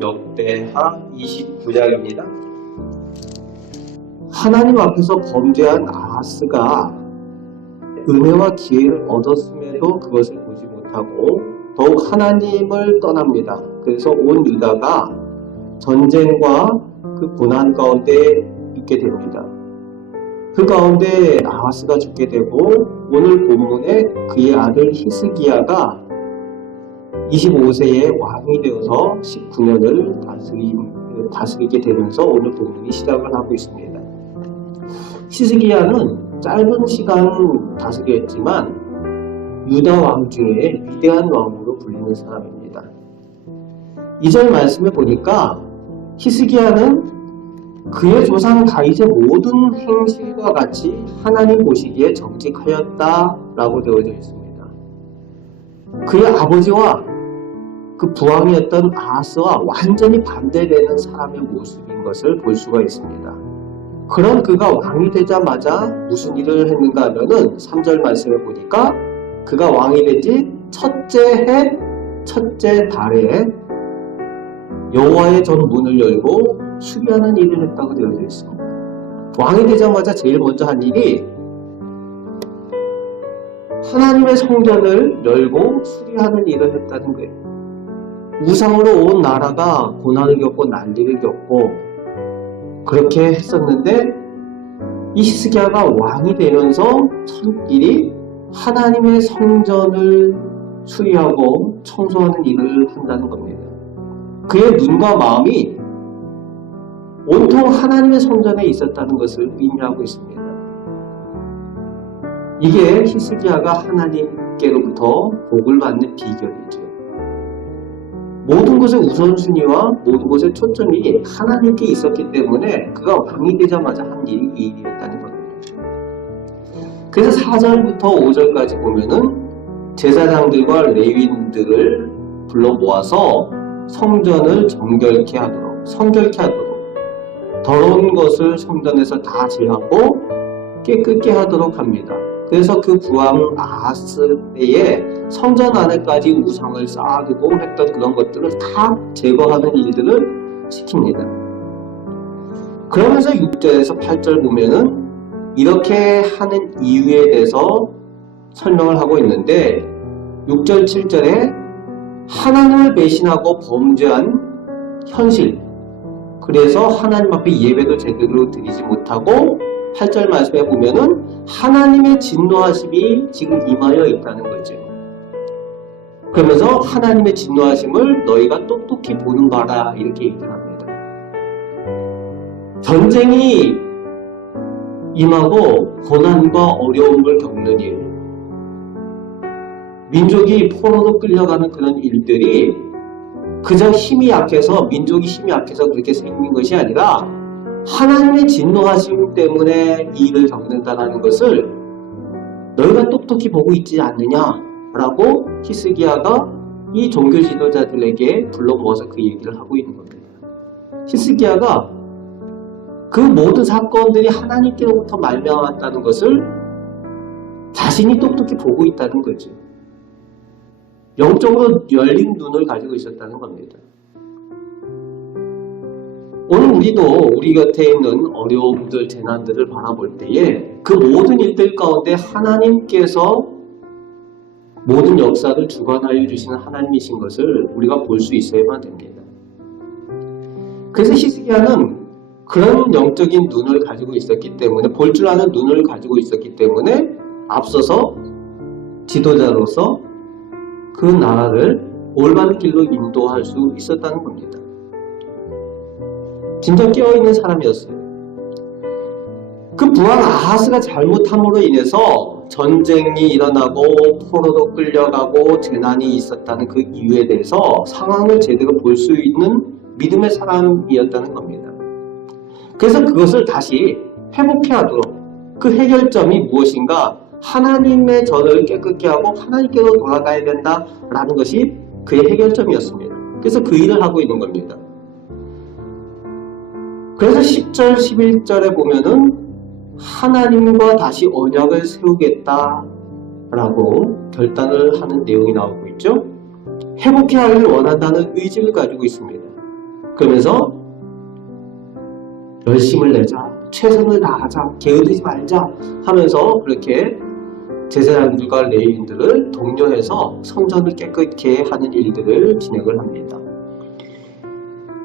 역대하 29장입니다. 하나님 앞에서 범죄한 아하스가 은혜와 기회를 얻었음에도 그것을 보지 못하고 더욱 하나님을 떠납니다. 그래서 온 유다가 전쟁과 그 고난 가운데 있게 됩니다. 그 가운데 아하스가 죽게 되고 오늘 본문에 그의 아들 히스기야가 25세에 왕이 되어서 19년을 다스리게 되면서 오늘 본문이 시작을 하고 있습니다. 히스기야는 짧은 시간 다스렸지만 유다 왕 중에 위대한 왕으로 불리는 사람입니다. 2절 말씀에 보니까 히스기야는 그의 조상 다윗의 모든 행실과 같이 하나님 보시기에 정직하였다라고 되어져 있습니다. 그의 아버지와 그 부왕이었던 아하스와 완전히 반대되는 사람의 모습인 것을 볼 수가 있습니다. 그런 그가 왕이 되자마자 무슨 일을 했는가 하면은 3절 말씀에 보니까 그가 왕이 되지 첫째 해 첫째 달에 여호와의 전 문을 열고 수리하는 일을 했다고 되어져 있습니다. 왕이 되자마자 제일 먼저 한 일이 하나님의 성전을 열고 수리하는 일을 했다는 거예요. 우상으로 온 나라가 고난을 겪고 난리를 겪고 그렇게 했었는데 이 히스기야가 왕이 되면서 첫일이 하나님의 성전을 수리하고 청소하는 일을 한다는 겁니다. 그의 눈과 마음이 온통 하나님의 성전에 있었다는 것을 의미하고 있습니다. 이게 히스기야가 하나님께로부터 복을 받는 비결이죠. 모든 것의 우선순위와 모든 것의 초점이 하나님께 있었기 때문에 그가 왕이 되자마자 한 일이 이 일이었다는 겁니다. 그래서 4절부터 5절까지 보면은 제사장들과 레위인들을 불러 모아서 성전을 정결케 하도록, 성결케 하도록, 더러운 것을 성전에서 다 제하고 깨끗게 하도록 합니다. 그래서 그 부왕 아하스 때에 성전 안에까지 우상을 쌓아두고 했던 그런 것들을 다 제거하는 일들을 시킵니다. 그러면서 6절에서 8절 보면은 이렇게 하는 이유에 대해서 설명을 하고 있는데 6절, 7절에 하나님을 배신하고 범죄한 현실, 그래서 하나님 앞에 예배도 제대로 드리지 못하고 8절 말씀에 보면은 하나님의 진노하심이 지금 임하여 있다는 거죠. 그러면서 하나님의 진노하심을 너희가 똑똑히 보는 바라 이렇게 얘기를 합니다. 전쟁이 임하고 고난과 어려움을 겪는 일, 민족이 포로로 끌려가는 그런 일들이 그저 힘이 약해서 민족이 힘이 약해서 그렇게 생긴 것이 아니라 하나님의 진노하심 때문에 이 일을 겪는다는 것을 너희가 똑똑히 보고 있지 않느냐라고 히스기야가 이 종교 지도자들에게 불러 모아서 그 얘기를 하고 있는 겁니다. 히스기야가 그 모든 사건들이 하나님께로부터 말미암았다는 것을 자신이 똑똑히 보고 있다는 거죠. 영적으로 열린 눈을 가지고 있었다는 겁니다. 오늘 우리도 우리 곁에 있는 어려움들, 재난들을 바라볼 때에 그 모든 일들 가운데 하나님께서 모든 역사를 주관하여 주시는 하나님이신 것을 우리가 볼 수 있어야만 됩니다. 그래서 히스기야는 그런 영적인 눈을 가지고 있었기 때문에, 볼 줄 아는 눈을 가지고 있었기 때문에 앞서서 지도자로서 그 나라를 올바른 길로 인도할 수 있었다는 겁니다. 진짜 깨어있는 사람이었어요. 그 부왕 아하스가 잘못함으로 인해서 전쟁이 일어나고 포로로 끌려가고 재난이 있었다는 그 이유에 대해서 상황을 제대로 볼 수 있는 믿음의 사람이었다는 겁니다. 그래서 그것을 다시 회복해 하도록 그 해결점이 무엇인가, 하나님의 전을 깨끗게 하고 하나님께로 돌아가야 된다라는 것이 그의 해결점이었습니다. 그래서 그 일을 하고 있는 겁니다. 그래서 10절, 11절에 보면은 하나님과 다시 언약을 세우겠다라고 결단을 하는 내용이 나오고 있죠. 회복해 하기를 원한다는 의지를 가지고 있습니다. 그러면서 열심을 내자, 최선을 다하자, 게으르지 말자 하면서 그렇게 제사장들과 레위인들을 독려해서 성전을 깨끗게 하는 일들을 진행을 합니다.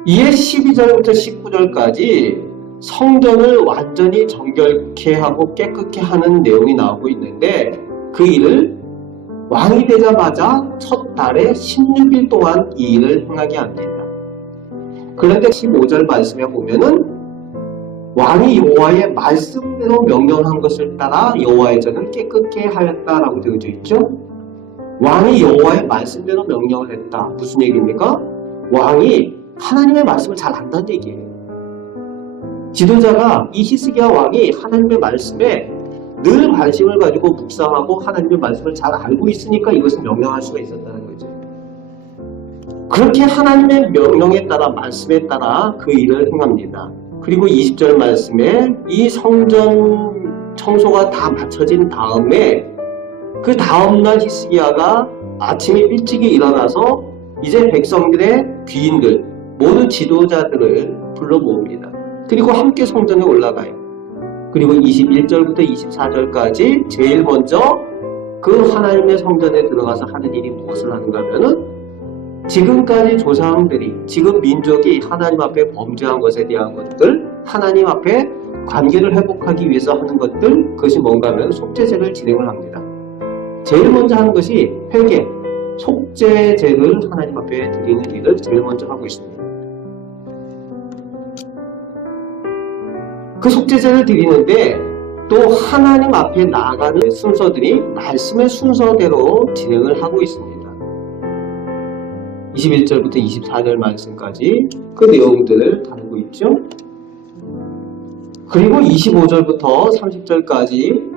이에 12절부터 19절까지 성전을 완전히 정결케 하고 깨끗게 하는 내용이 나오고 있는데 그 일을 왕이 되자마자 첫 달에 16일 동안 이 일을 행하게 합니다. 그런데 15절 말씀에 보면은 왕이 여호와의 말씀대로 명령한 것을 따라 여호와의 전을 깨끗게 하였다라고 되어져 있죠. 왕이 여호와의 말씀대로 명령을 했다. 무슨 얘기입니까? 왕이 하나님의 말씀을 잘 안다는 얘기예요. 지도자가 이 히스기야 왕이 하나님의 말씀에 늘 관심을 가지고 묵상하고 하나님의 말씀을 잘 알고 있으니까 이것을 명령할 수가 있었다는 거죠. 그렇게 하나님의 명령에 따라 말씀에 따라 그 일을 행합니다. 그리고 20절 말씀에 이 성전 청소가 다 마쳐진 다음에 그 다음날 히스기야가 아침에 일찍이 일어나서 이제 백성들의 귀인들 모든 지도자들을 불러 모읍니다. 그리고 함께 성전에 올라가요. 그리고 21절부터 24절까지 제일 먼저 그 하나님의 성전에 들어가서 하는 일이 무엇을 하는가 하면은 지금까지 조상들이 지금 민족이 하나님 앞에 범죄한 것에 대한 것들 하나님 앞에 관계를 회복하기 위해서 하는 것들 그것이 뭔가 하면 속죄제를 진행을 합니다. 제일 먼저 하는 것이 회개, 속죄제를 하나님 앞에 드리는 일을 제일 먼저 하고 있습니다. 그 속죄제를 드리는데 또 하나님 앞에 나아가는 순서들이 말씀의 순서대로 진행을 하고 있습니다. 21절부터 24절 말씀까지 그 내용들을 다루고 있죠. 그리고 25절부터 30절까지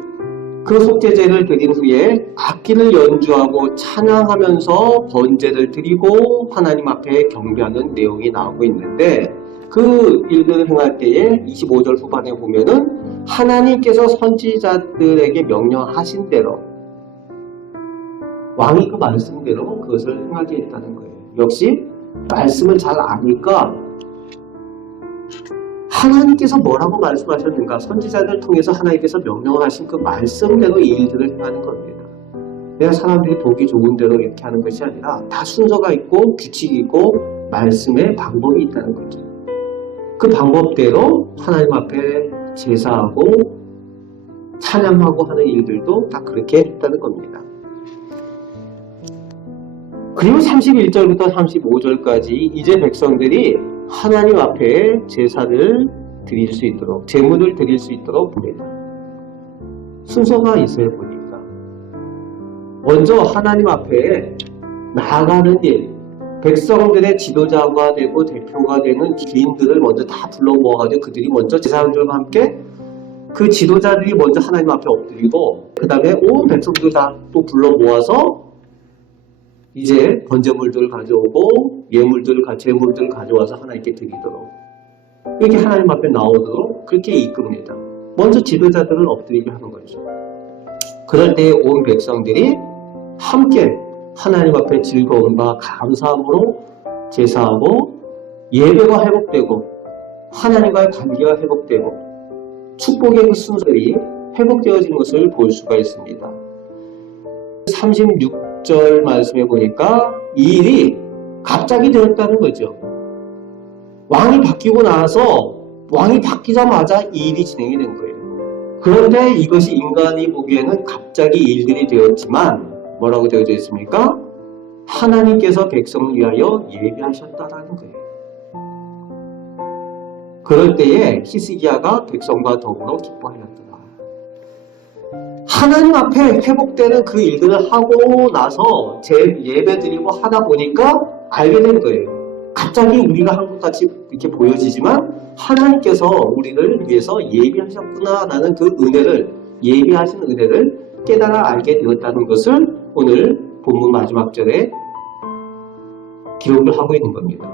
그 속죄제를 드린 후에 악기를 연주하고 찬양하면서 번제를 드리고 하나님 앞에 경배하는 내용이 나오고 있는데 그 일들을 행할 때에 25절 후반에 보면은 하나님께서 선지자들에게 명령하신 대로 왕이 그 말씀대로 그것을 행하게 했다는 거예요. 역시 말씀을 잘 아니까 하나님께서 뭐라고 말씀하셨는가 선지자들 통해서 하나님께서 명령하신 그 말씀대로 이 일들을 행하는 겁니다. 내가 사람들이 보기 좋은 대로 이렇게 하는 것이 아니라 다 순서가 있고 규칙이 있고 말씀의 방법이 있다는 거죠. 그 방법대로 하나님 앞에 제사하고 찬양하고 하는 일들도 다 그렇게 했다는 겁니다. 그리고 31절부터 35절까지 이제 백성들이 하나님 앞에 제사를 드릴 수 있도록 제물을 드릴 수 있도록 합니다. 순서가 있어요. 보니까 먼저 하나님 앞에 나아가는 일 백성들의 지도자가 되고 대표가 되는 귀인들을 먼저 다 불러 모아가지고 그들이 먼저 제사장들과 함께 그 지도자들이 먼저 하나님 앞에 엎드리고 그 다음에 온 백성들 다 또 불러 모아서 이제 번제물들을 가져오고 예물들을 제물들을 가져와서 하나님께 드리도록 이렇게 하나님 앞에 나오도록 그렇게 이끕니다. 먼저 지도자들을 엎드리게 하는 거죠. 그럴 때 온 백성들이 함께 하나님 앞에 즐거움과 감사함으로 제사하고 예배가 회복되고 하나님과의 관계가 회복되고 축복의 그 순서들이 회복되어진 것을 볼 수가 있습니다. 36절 말씀해 보니까 이 일이 갑자기 되었다는 거죠. 왕이 바뀌고 나서 왕이 바뀌자마자 이 일이 진행이 된 거예요. 그런데 이것이 인간이 보기에는 갑자기 일들이 되었지만 뭐라고 되어져 있습니까? 하나님께서 백성을 위하여 예비하셨다라는 거예요. 그럴 때에 히스기야가 백성과 더불어 기뻐하였더라. 하나님 앞에 회복되는 그 일들을 하고 나서 예배드리고 하다 보니까 알게 된 거예요. 갑자기 우리가 한 것 같이 이렇게 보여지지만 하나님께서 우리를 위해서 예비하셨구나라는 그 은혜를 예비하신 은혜를 깨달아 알게 되었다는 것을 오늘 본문 마지막 절에 기록을 하고 있는 겁니다.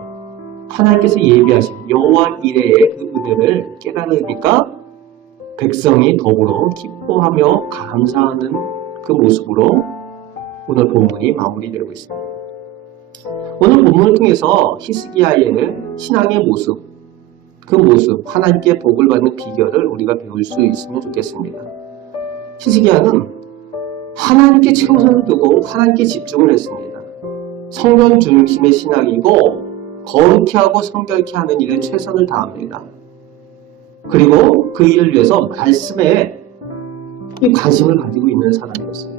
하나님께서 예비하신 여호와 이레의 그 은혜를 깨달으니까 백성이 더불어 기뻐하며 감사하는 그 모습으로 오늘 본문이 마무리되고 있습니다. 오늘 본문을 통해서 히스기야의 신앙의 모습, 그 모습, 하나님께 복을 받는 비결을 우리가 배울 수 있으면 좋겠습니다. 히스기야는 하나님께 최우선을 두고 하나님께 집중을 했습니다. 성전 중심의 신앙이고 거룩히 하고 성결케 하는 일에 최선을 다합니다. 그리고 그 일을 위해서 말씀에 관심을 가지고 있는 사람이었어요.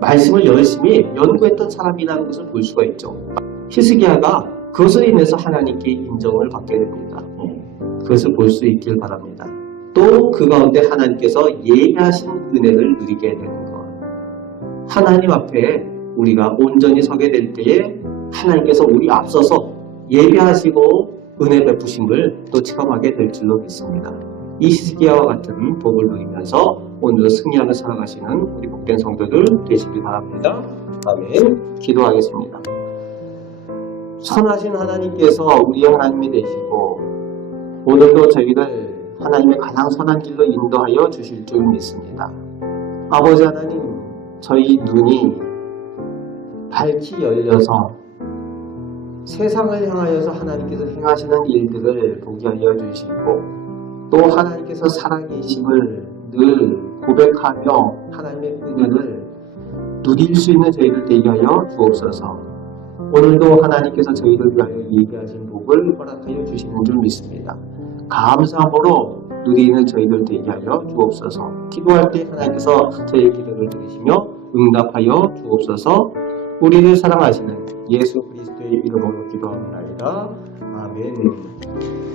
말씀을 열심히 연구했던 사람이라는 것을 볼 수가 있죠. 히스기야가 그것으로 인해서 하나님께 인정을 받게 됩니다. 그것을 볼 수 있길 바랍니다. 또 그 가운데 하나님께서 예비하신 은혜를 누리게 되는 것. 하나님 앞에 우리가 온전히 서게 될 때에 하나님께서 우리 앞서서 예비하시고 은혜 베푸심을 또 체험하게 될 줄로 믿습니다. 이 히스기야와 같은 복을 누리면서 오늘도 승리하며 살아가시는 우리 복된 성도들 되시길 바랍니다. 아멘. 기도하겠습니다. 선하신 하나님께서 우리의 하나님이 되시고 오늘도 저희를 하나님의 가장 선한 길로 인도하여 주실 줄 믿습니다. 아버지 하나님, 저희 눈이 밝히 열려서 세상을 향하여서 하나님께서 행하시는 일들을 보게 하여 주시고 또 하나님께서 살아계심을 늘 고백하며 하나님의 은혜를 누릴 수 있는 저희들 되게 하여 주옵소서. 오늘도 하나님께서 저희를 위하여 예비하신 복을 허락하여 주시는 줄 믿습니다. 감사함으로 누리는 저희들 되게 하여 주옵소서. 기도할 때 하나님께서 저희의 기도를 들으시며 응답하여 주옵소서. 우리를 사랑하시는 예수 그리스도의 이름으로 기도합니다. 아멘.